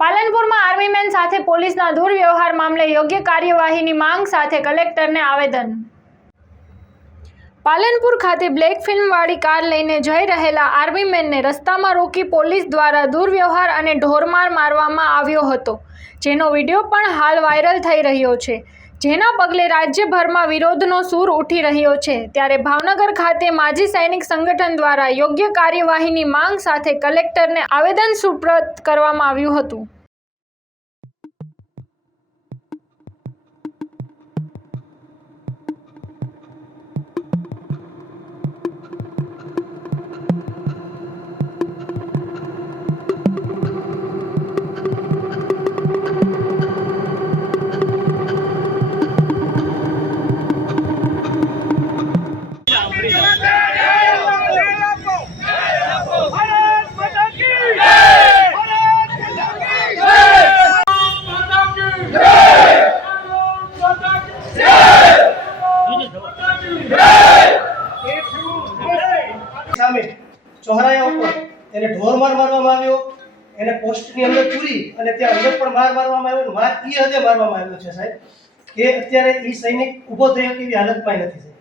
પાલનપુરમાં army man સાથે પોલીસના દુર્વ્યવહાર મામલે યોગ્ય કાર્યવાહીની માંગ સાથે કલેક્ટરને આવેદન। પાલનપુર ખાતે બ્લેક ફિલ્મવાળી કાર લઈને જઈ રહેલા આર્મીમેનને રસ્તામાં રોકી પોલીસ દ્વારા દુર્વ્યવહાર અને ઢોરમાર મારવામાં આવ્યો હતો, જેનો વિડીયો પણ હાલ વાયરલ થઈ રહ્યો છે, જેના પગલે રાજ્યભરમાં વિરોધનો સૂર ઉઠી રહ્યો છે। ત્યારે ભાવનગર ખાતે માજી સૈનિક સંગઠન દ્વારા યોગ્ય કાર્યવાહીની માંગ સાથે કલેક્ટરને આવેદન સુપ્રત કરવામાં આવ્યું હતું। સામે ચોહરાયા ઉપર એને ઢોરમાર મારવામાં આવ્યો, એને પોસ્ટની અંદર પૂરી અને ત્યાં અંદર પણ મારવામાં આવ્યો। માર ઈ હદે મારવામાં આવ્યો છે સાહેબ કે અત્યારે ઈ સૈનિક ઊભો થયો એવી હાલતમાં નથી સાહેબ।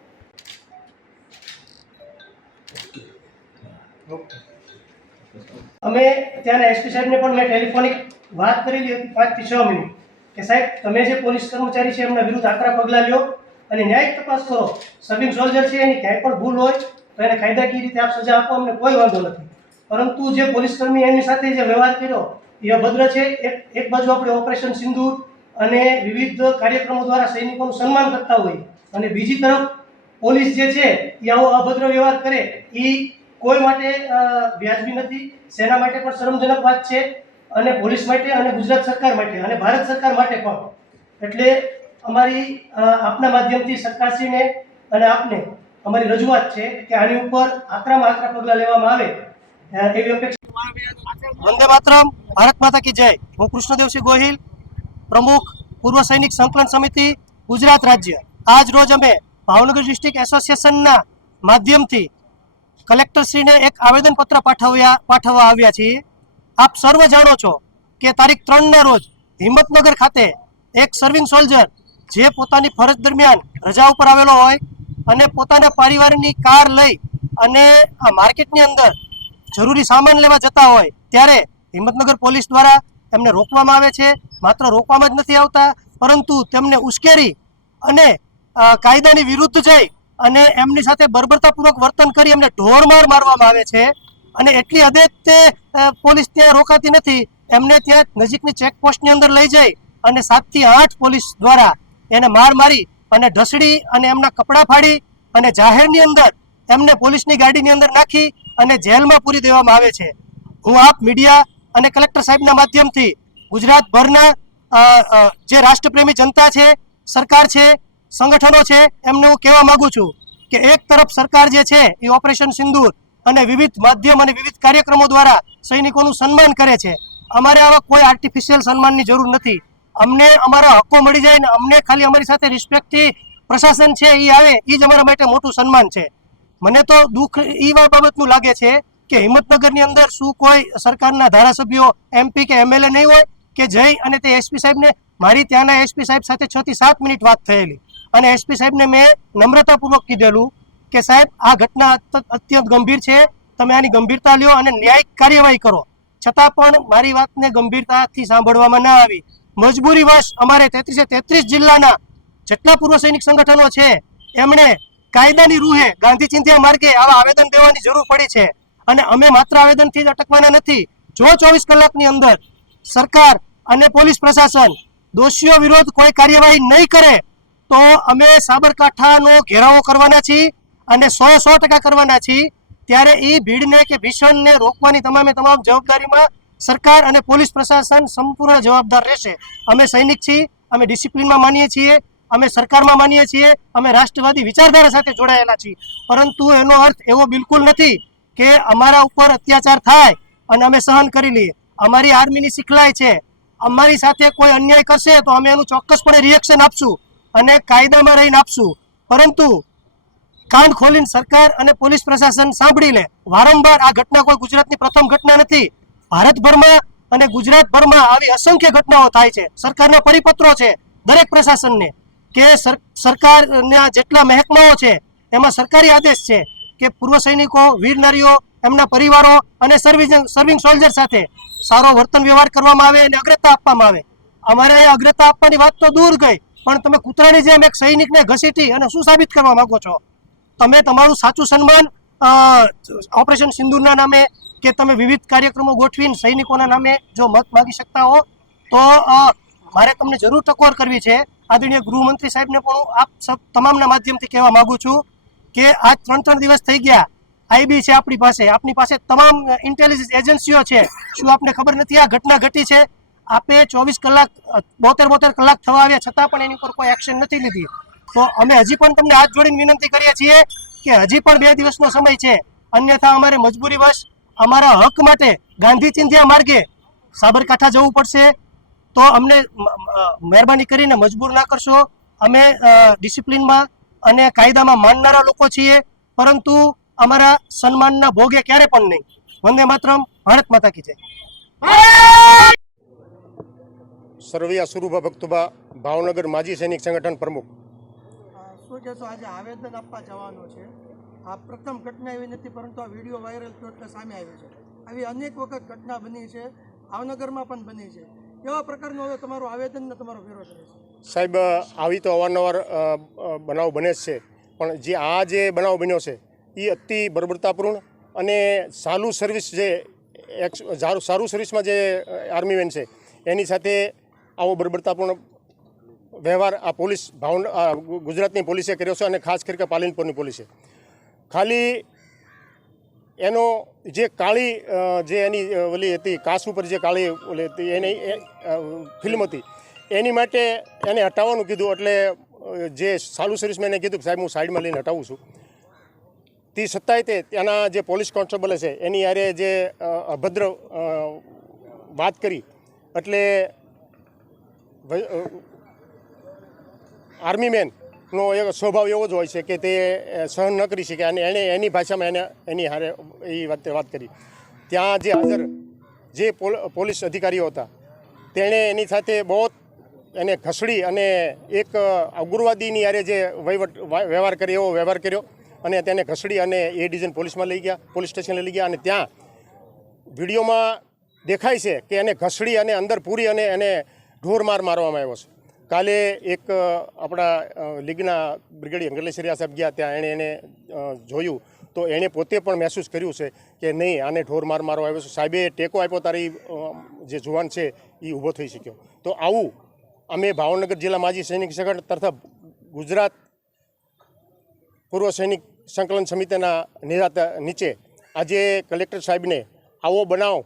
અમે ત્યાંના એસપી સાહેબને પણ મેં ટેલિફોનિક વાત કરેલી હતી 5 થી 6 મિનિટ કે સાહેબ તમે જે પોલીસ કર્મચારી છે એમના વિરુદ્ધ આકરા પગલાં લ્યો અને ન્યાયિક તપાસ કરો। સર્વિંગ સોલ્જર છે એની ક્યાંય પણ ભૂલ હોય તો એને કાયદાકીય રીતે આપ સજા આપો, અમને કોઈ વાંધો નથી, પરંતુ જે પોલીસ કર્મી એમની સાથે જે વ્યવહાર કર્યો એ અભદ્ર છે। એક બાજુ આપણે ઓપરેશન સિંદૂર અને વિવિધ કાર્યક્રમો દ્વારા સૈનિકોનું સન્માન કરતા હોય અને બીજી તરફ પોલીસ જે છે એ આવો અભદ્ર વ્યવહાર કરે એ કોઈ માટે વ્યાજબી નથી। સેના માટે પણ શરમજનક વાત છે અને પોલીસ માટે અને ગુજરાત સરકાર માટે અને ભારત સરકાર માટે પણ। એટલે અમારી આપના માધ્યમથી સરકારશ્રીને અને આપને અમારી રજૂઆત છે કે આની ઉપર આકરામાં આકરા પગલાં લેવામાં આવે એવી અપેક્ષા। વંદે માતરમ, ભારત માતા કી જય। હું કૃષ્ણદેવસિંહ ગોહિલ, પ્રમુખ પૂર્વ સૈનિક સંકલન સમિતિ ગુજરાત રાજ્ય। આજ રોજ અમે ભાવનગર ડિસ્ટ્રિક્ટ એસોસિએશનના માધ્યમથી કલેક્ટરશ્રીને એક આવેદનપત્ર પાઠવવા આવ્યા છીએ। આપ સર્વ જાણો છો કે તારીખ 3ના રોજ હિંમતનગર ખાતે એક સર્વિંગ સોલ્જર જે પોતાની ફરજ દરમિયાન રજા ઉપર આવેલો હોય અને પોતાના પરિવારની કાર લઈ અને આ માર્કેટની અંદર જરૂરી સામાન લેવા જતા હોય ત્યારે હિંમતનગર પોલીસ દ્વારા એમને રોકવામાં આવે છે। માત્ર રોકવામાં જ નથી આવતા, પરંતુ તેમને ઉશ્કેરી અને કાયદાની વિરુદ્ધ જઈ અને એમની સાથે બર્બરતાપૂર્વક વર્તન કરી એમને ઢોરમાર મારવામાં આવે છે। અને એટલી હદે તે પોલીસ ત્યાં રોકાતી નથી, એમને ત્યાં નજીકની ચેકપોસ્ટની અંદર લઈ જઈ અને 7 થી 8 પોલીસ દ્વારા એને મારી અને ઢસડી અને એમના કપડાં ફાડી અને જાહેરની અંદર એમને પોલીસની ગાડીની અંદર નાખી અને જેલમાં પૂરી દેવામાં આવે છે। હું આપ મીડિયા અને કલેક્ટર સાહેબના માધ્યમથી ગુજરાતભરના જે રાષ્ટ્રપ્રેમી જનતા છે, સરકાર છે, સંગઠનો છે, એમને હું કહેવા માંગુ છું કે એક તરફ સરકાર જે છે એ ઓપરેશન સિંદૂર અને વિવિધ માધ્યમ અને વિવિધ કાર્યક્રમો દ્વારા સૈનિકોનું સન્માન કરે છે। અમારે આવા કોઈ આર્ટિફિશિયલ સન્માનની જરૂર નથી। અમને અમારા હક્કો મળી જાય ને અમને ખાલી અમારી સાથે રિસ્પેક્ટથી પ્રશાસન છે એ આવે એ જ અમારા માટે મોટું સન્માન છે। મને તો દુઃખ એ બાબતનું લાગે છે કે હિંમતનગરની અંદર શું કોઈ સરકારના ધારાસભ્યો, MP કે MLA નહીં હોય કે જઈ અને તે એસપી સાહેબને, મારી ત્યાંના એસપી સાહેબ સાથે 6 થી 7 મિનિટ વાત થયેલી અને એસપી સાહેબને મેં નમ્રતાપૂર્વક કીધેલું કે સાહેબ આ ઘટના અત્યંત ગંભીર છે, તમે આની ગંભીરતા લ્યો અને ન્યાયિક કાર્યવાહી કરો। છતાં પણ મારી વાતને ગંભીરતાથી સાંભળવામાં ન આવી। મજબૂરીવશ અમારે 33 જિલ્લાના જેટલા પૂર્વ સૈનિક સંગઠનો છે એમણે કાયદાની રૂહે ગાંધી ચિંધ્યા માર્ગે આવા આવેદન દેવાની જરૂર પડી છે। અને અમે માત્ર આવેદનથી જ અટકવાના નથી। જો 24 કલાકની અંદર સરકાર અને પોલીસ પ્રશાસન દોષીઓ વિરુદ્ધ કોઈ કાર્યવાહી નહીં કરે તો અમે સાબરકાંઠાનો ઘેરાવો કરવાના છીએ અને 100% કરવાના છીએ। ત્યારે એ ભીડને કે ભીષણને રોકવાની તમામ જવાબદારીમાં સરકાર અને પોલીસ પ્રશાસન સંપૂર્ણ જવાબદાર રહેશે। અમે સૈનિક છીએ, અમે ડિસિપ્લિનમાં માનીએ છીએ, અમે સરકારમાં માનીએ છીએ, અમે રાષ્ટ્રવાદી વિચારધારા સાથે જોડાયેલા છીએ, પરંતુ એનો અર્થ એવો બિલકુલ નથી કે અમારા ઉપર અત્યાચાર થાય અને અમે સહન કરી લઈએ। અમારી આર્મીની શીખલાઈ છે, અમારી સાથે કોઈ અન્યાય કરશે તો અમે એનું ચોક્કસપણે રિએક્શન આપશું અને કાયદામાં રહીને આપશું। પરંતુ કાન ખોલીને સરકાર અને પોલીસ પ્રશાસન સાંભળી લે। વારંવાર આ ઘટના કોઈ ગુજરાતની પ્રથમ ઘટના નથી। ભારતભરમાં અને ગુજરાતભરમાં આવી અસંખ્ય ઘટનાઓ થાય છે. સરકારના પરિપત્રો છે દરેક પ્રશાસનને કે સરકારના જેટલા મહેકમાઓ છે એમાં સરકારી આદેશ છે કે પૂર્વ સૈનિકો, વીર નારીઓ, એમના પરિવારો અને સર્વિંગ સોલ્જર સાથે સારો વર્તન વ્યવહાર કરવામાં આવે અને અગ્રતા આપવામાં આવે. અમારે અહીંયા અગ્રતા આપવાની વાત તો દૂર ગઈ, પણ તમે કૂતરાની જેમ એક સૈનિકને ઘસીટી અને શું સાબિત કરવા માંગો છો? તમે તમારું સાચું સન્માન ઓપરેશન સિંદૂરના નામે કે તમે વિવિધ કાર્યક્રમો ગોઠવીને સૈનિકોના નામે જો મત માગી શકતા હો તો મારે તમને જરૂર ટકોર કરવી છે. આદરણીય ગૃહમંત્રી સાહેબને પણ હું આપ તમામના માધ્યમથી કહેવા માંગુ છું કે આજ 3 દિવસ થઈ ગયા, આઈબી છે આપની પાસે તમામ ઇન્ટેલિજન્સ એજન્સીઓ છે. શું આપને ખબર નથી આ ઘટના ઘટી છે? આપે 24 કલાક 72 કલાક થવા આવ્યા છતાં પણ એની પર કોઈ એક્શન નથી લીધી. તો અમે હજી પણ તમને હાથ જોડીને વિનંતી કરીએ છીએ કે હજી પણ 2 દિવસનો સમય છે, અન્યથા અમારે મજબૂરીવશ અમારા હક માટે ગાંધી ચિંધ્યા માર્ગે સાબરકાંઠા જવું પડશે. તો અમને મહેરબાની કરીને મજબૂર ના કરશો. અમે ડિસિપ્લિનમાં અને કાયદામાં માનનારા લોકો છીએ, પરંતુ અમારા સન્માનના ભોગે ક્યારે પણ નહીં. વંદે માતરમ. ભારત માતા કી જય. સરવૈયા સુરુભા ભક્તુભા, ભાવનગર માજી સૈનિક સંગઠન પ્રમુખ. શું કહેશો? આજે આવેદન આપવા જવાનું છે. આ પ્રથમ ઘટના એવી નથી, પરંતુ આ વિડીયો વાયરલ થયો એટલે સામે આવ્યો છે. આવી અનેક વખત ઘટના બની છે, ભાવનગરમાં પણ બની છે. કેવા પ્રકારનું હવે તમારું આવેદન ને તમારો વિરોધ રહેશે? સાહેબ, આવી તો અવારનવાર બનાવ બને જ છે, પણ જે બનાવ બન્યો છે એ અતિ બર્બરતાપૂર્ણ અને સારું સર્વિસમાં જે આર્મીમેન છે એની સાથે આવો બર્બરતાપૂર્ણ વ્યવહાર આ ગુજરાતની પોલીસે કર્યો છે, અને ખાસ કરીને પાલનપુરની પોલીસે. ખાલી એનો જે કાળી જે એની ઓલી હતી, કાસ ઉપર જે કાળી ઓલી હતી એની ફિલ્મ હતી, એની માટે એને હટાવવાનું કીધું. એટલે જે સાલુ સર્વિસમેને કીધું કે સાહેબ હું સાઈડમાં લઈને હટાવું છું. તે છતાંય તે ત્યાંના જે પોલીસ કોન્સ્ટેબલ છે એની યારે જે અભદ્ર વાત કરી, એટલે આર્મીમેનનો એક સ્વભાવ એવો જ હોય છે કે તે સહન ન કરી શકે, અને એણે એની ભાષામાં એની હારે એ વાત કરી. ત્યાં જે હાજર જે પોલીસ અધિકારીઓ હતા તેણે એની સાથે બહુ એને ઘસડી અને એક ઉગ્રવાદીની હારે જે વ્યવહાર કરે એવો વ્યવહાર કર્યો, અને તેને ઘસડી અને એ ડિવિઝન પોલીસમાં લઈ ગયા, પોલીસ સ્ટેશન લઈ ગયા. અને ત્યાં વિડીયોમાં દેખાય છે કે એને ઘસડી અને અંદર પૂરી અને એને ઢોરમાર મારવામાં આવ્યો છે. કાલે એક આપણા લીગના બ્રિગેડિયર અંગલેશ્વરિયા સાહેબ ગયા, ત્યાં એને જોયું તો એણે પોતે પણ મહેસૂસ કર્યું છે કે નહીં, આને ઢોરમાર મારવા આવ્યો છે. સાહેબે ટેકો આપ્યો, તારી જે જુવાન છે એ ઊભો થઈ શક્યો. તો આવું અમે ભાવનગર જિલ્લા માજી સૈનિક સંગઠન તથા ગુજરાત પૂર્વ સૈનિક સંકલન સમિતિના નીચે આજે કલેક્ટર સાહેબને આવો બનાવ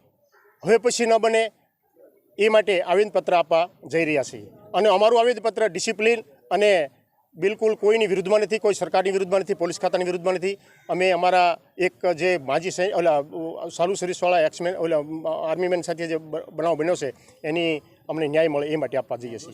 હવે પછી ન બને એ માટે આવેદનપત્ર આપવા જઈ રહ્યા છીએ. અને અમારું આવેદનપત્ર ડિસિપ્લિન અને બિલકુલ કોઈની વિરુદ્ધમાં નથી, કોઈ સરકારની વિરુદ્ધમાં નથી, પોલીસ ખાતાની વિરુદ્ધમાં નથી. અમે અમારા એક જે માજી સાલુ સર્વિસવાળા એક્સમેન આર્મીમેન સાથે જે બનાવ બન્યો છે એની અમને ન્યાય મળે એ માટે આપવા જઈએ છીએ.